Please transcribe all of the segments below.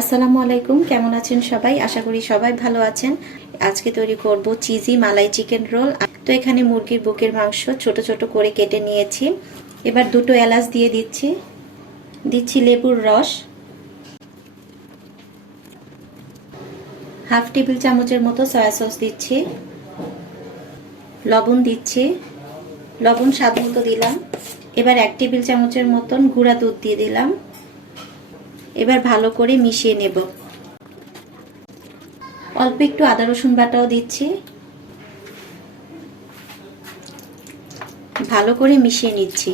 আসসালামু আলাইকুম, কেমন আছেন সবাই? আশা করি সবাই ভালো আছেন। আজকে তৈরি করব চিজি মালাই চিকেন রোল। তো এখানে মুরগির বুকের মাংস ছোট ছোট করে কেটে নিয়েছি। এবার দুটো এলাচ দিয়ে দিচ্ছি। দিচ্ছি লেবুর রস। হাফ টেবিল চামচের মতো সয়া সস দিচ্ছি। লবণ দিচ্ছি। লবণ স্বাদ মতো দিলাম। এবার এক টেবিল চামচের মতন গুঁড়া দুধ দিয়ে দিলাম। এবার ভালো করে মিশিয়ে নেব। অল্প একটু আদা, রসুন বাটাও দিচ্ছি। ভালো করে মিশিয়ে নিচ্ছি।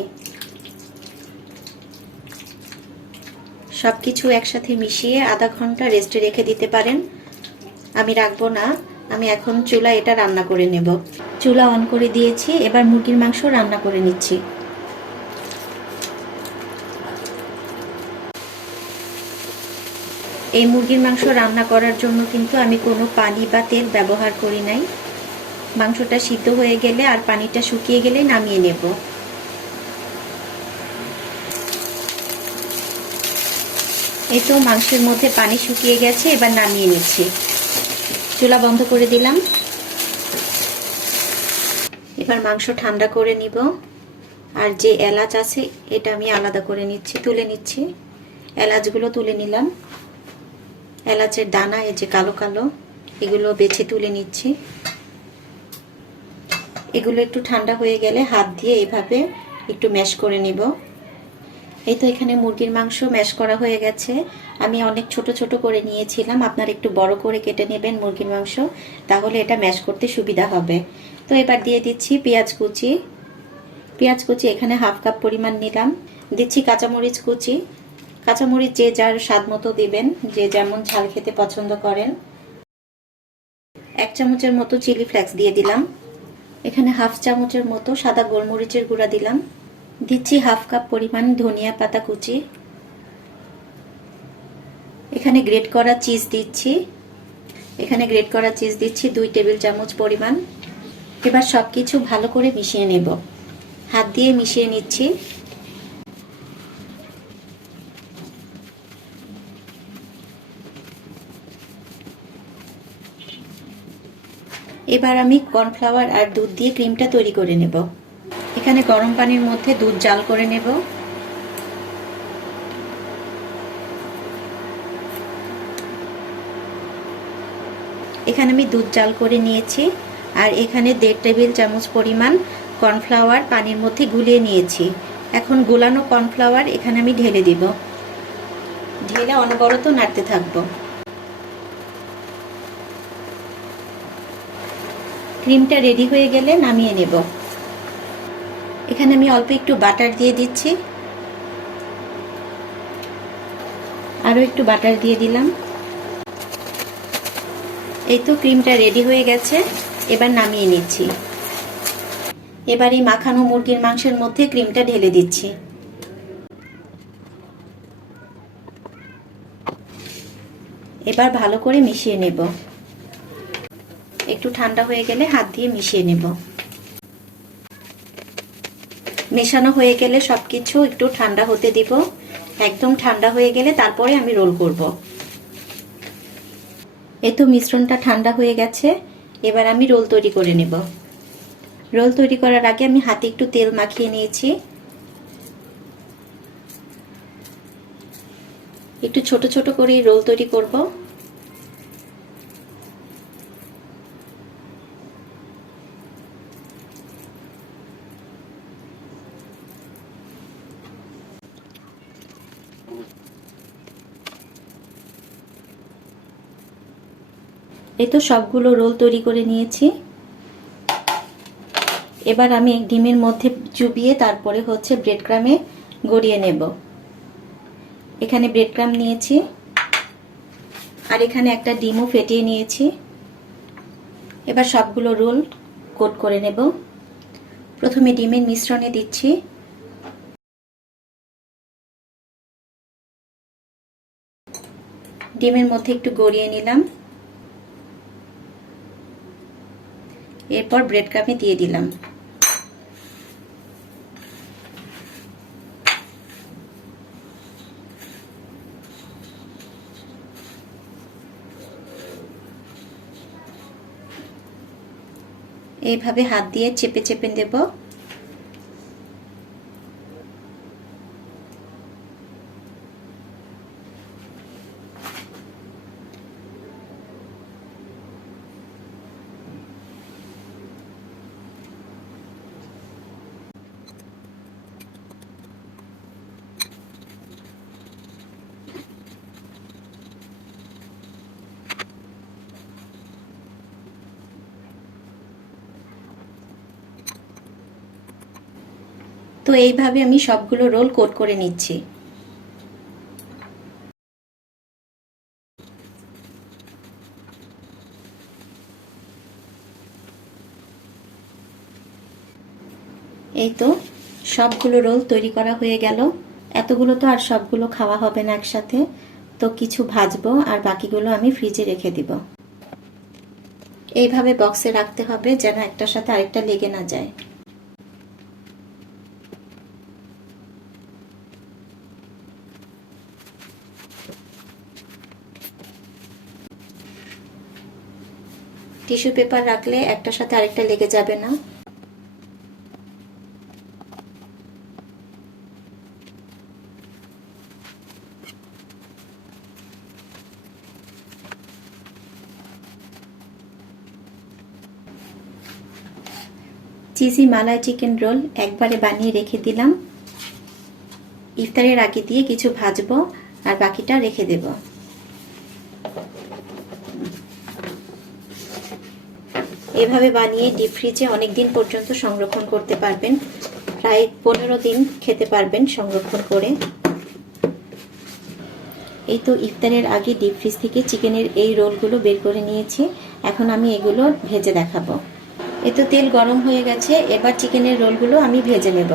সব কিছু একসাথে মিশিয়ে আধা ঘণ্টা রেস্টে রেখে দিতে পারেন। আমি রাখব না, আমি এখন চুলা এটা রান্না করে নেব। চুলা অন করে দিয়েছি, এবার মুরগির মাংস রান্না করে নিচ্ছি। এই মুরগির মাংস রান্না করার জন্য কিন্তু আমি কোনো পানি বা তেল ব্যবহার করি নাই। মাংসটা সিদ্ধ হয়ে গেলে আর পানিটা শুকিয়ে গেলে নামিয়ে নেব। এই তো মাংসের মধ্যে পানি শুকিয়ে গেছে, এবার নামিয়ে নিচ্ছি। চুলা বন্ধ করে দিলাম। এবার মাংস ঠান্ডা করে নিব। আর যে এলাচ আছে, এটা আমি আলাদা করে নিচ্ছি, তুলে নিচ্ছি। এলাচগুলো তুলে নিলাম। এলাচের দানা, এই যে কালো কালো, এগুলো বেছে তুলে নিচ্ছি। এগুলো একটু ঠান্ডা হয়ে গেলে হাত দিয়ে এভাবে একটু ম্যাশ করে নিব। এই তো এখানে মুরগির মাংস ম্যাশ করা হয়ে গেছে। আমি অনেক ছোট ছোট করে নিয়েছিলাম, আপনার একটু বড় করে কেটে নেবেন মুরগির মাংস, তাহলে এটা ম্যাশ করতে সুবিধা হবে। তো এবার দিয়ে দিচ্ছি পেঁয়াজ কুচি। পেঁয়াজ কুচি এখানে হাফ কাপ পরিমাণ নিলাম। দিচ্ছি কাঁচামরিচ কুচি কাঁচামরিচ যে যার স্বাদ মতো দিবেন, যে যেমন ঝাল খেতে পছন্দ করেন। এক চামচের মতো চিলি ফ্লেক্স দিয়ে দিলাম। এখানে হাফ চামচের মতো সাদা গোলমরিচের গুঁড়া দিলাম। দিচ্ছি হাফ কাপ পরিমাণ ধনিয়া পাতা কুচি। এখানে গ্রেট করা চিজ দিচ্ছি। এখানে গ্রেট করা চিজ দিচ্ছি দুই টেবিল চামচ পরিমাণ। এবার সব কিছু ভালো করে মিশিয়ে নেব। হাত দিয়ে মিশিয়ে নিচ্ছি। এবার আমি কর্নফ্লাওয়ার আর দুধ দিয়ে ক্রিমটা তৈরি করে নেব। এখানে গরম পানির মধ্যে দুধ জাল করে নেব। এখানে আমি দুধ জাল করে নিয়েছি আর এখানে দেড় টেবিল চামচ পরিমাণ কর্নফ্লাওয়ার পানির মধ্যে গুলিয়ে নিয়েছি। এখন গোলানো কর্নফ্লাওয়ার এখানে আমি ঢেলে দিব। ঢেলে অনবরত নাড়তে থাকব। ক্রিমটা রেডি হয়ে গেলে নামিয়ে নেব। এখানে আমি অল্প একটু বাটার দিয়ে দিচ্ছি। আরও একটু বাটার দিয়ে দিলাম। এই তো ক্রিমটা রেডি হয়ে গেছে, এবার নামিয়ে নিচ্ছি। এবার এই মাখানো মুরগির মাংসের মধ্যে ক্রিমটা ঢেলে দিচ্ছি। এবার ভালো করে মিশিয়ে নেব। একটু ঠান্ডা হয়ে গেলে হাত দিয়ে মিশিয়ে নেব। মেশানো হয়ে গেলে সবকিছু একটু ঠান্ডা হতে দিব। একদম ঠান্ডা হয়ে গেলে তারপরে আমি রোল করব। এই তো মিশ্রণটা ঠান্ডা হয়ে গেছে, এবার আমি রোল তৈরি করে নেব। রোল তৈরি করার আগে আমি হাতে একটু তেল মাখিয়ে নিয়েছি। একটু ছোট ছোট করে রোল তৈরি করব। এই তো সবগুলো রোল তৈরি করে নিয়েছি। এবার আমি ডিমের মধ্যে চুবিয়ে তারপরে হচ্ছে ব্রেড ক্রামে গড়িয়ে নেব। এখানে ব্রেড ক্রাম নিয়েছি। আর এখানে একটা ডিমও ফেটিয়ে নিয়েছি। এবার সবগুলো রোল কোট করে নেব। প্রথমে ডিমের মিশ্রণে দিচ্ছি। ডিমের মধ্যে একটু গড়িয়ে নিলাম। এরপর ব্রেড কাপে দিয়ে দিলাম। এইভাবে হাত দিয়ে চেপে চেপে দেবো তো এইভাবে আমি সবগুলো রোল কোট করে নিচ্ছি। এই তো সবগুলো রোল তৈরি করা হয়ে গেল। এতগুলো তো আর সবগুলো খাওয়া হবে না একসাথে। তো কিছু ভাজবো আর বাকিগুলো আমি ফ্রিজে রেখে দিব। এইভাবে বক্সে রাখতে হবে যেন একটার সাথে আরেকটা লেগে না যায়। টিস্যু পেপার রাখলে একটার সাথে আরেকটা লেগে যাবে না। চিজি মালাই চিকেন রোল একবারে বানিয়ে রেখে দিলাম। ইফতারের আগে দিয়ে কিছু ভাজবো আর বাকিটা রেখে দেব। এভাবে বানিয়ে ডিপ ফ্রিজে অনেক দিন পর্যন্ত সংরক্ষণ করতে পারবেন। প্রায় পনেরো দিন খেতে পারবেন সংরক্ষণ করে। এই তো ইফতারের আগে ডিপ ফ্রিজ থেকে চিকেনের এই রোলগুলো বের করে নিয়েছি। এখন আমি এগুলো ভেজে দেখাবো। এই তো তেল গরম হয়ে গেছে, এবার চিকেনের রোলগুলো আমি ভেজে নেব।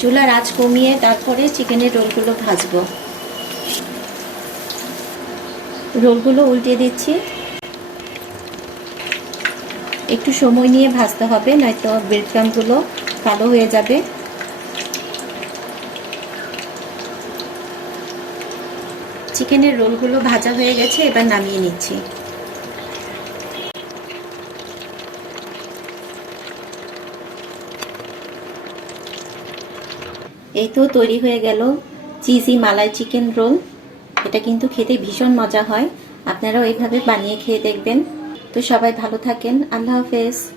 চুলার আঁচ কমিয়ে তারপরে চিকেনের রোলগুলো ভাজবো। রোলগুলো উল্টে দিচ্ছি। একটু সময় নিয়ে ভাজতে হবে, নয়তো ব্রেড ক্রামগুলো কালো হয়ে যাবে। চিকেনের রোলগুলো ভাজা হয়ে গেছে, এবার নামিয়ে নিচ্ছি। এই তো তৈরি হয়ে গেল চিজি মালাই চিকেন রোল। এটা কিন্তু খেতে ভীষণ মজা হয়। আপনারাও এইভাবে বানিয়ে খেয়ে দেখবেন। তো সবাই ভালো থাকেন। আল্লাহ হাফেজ।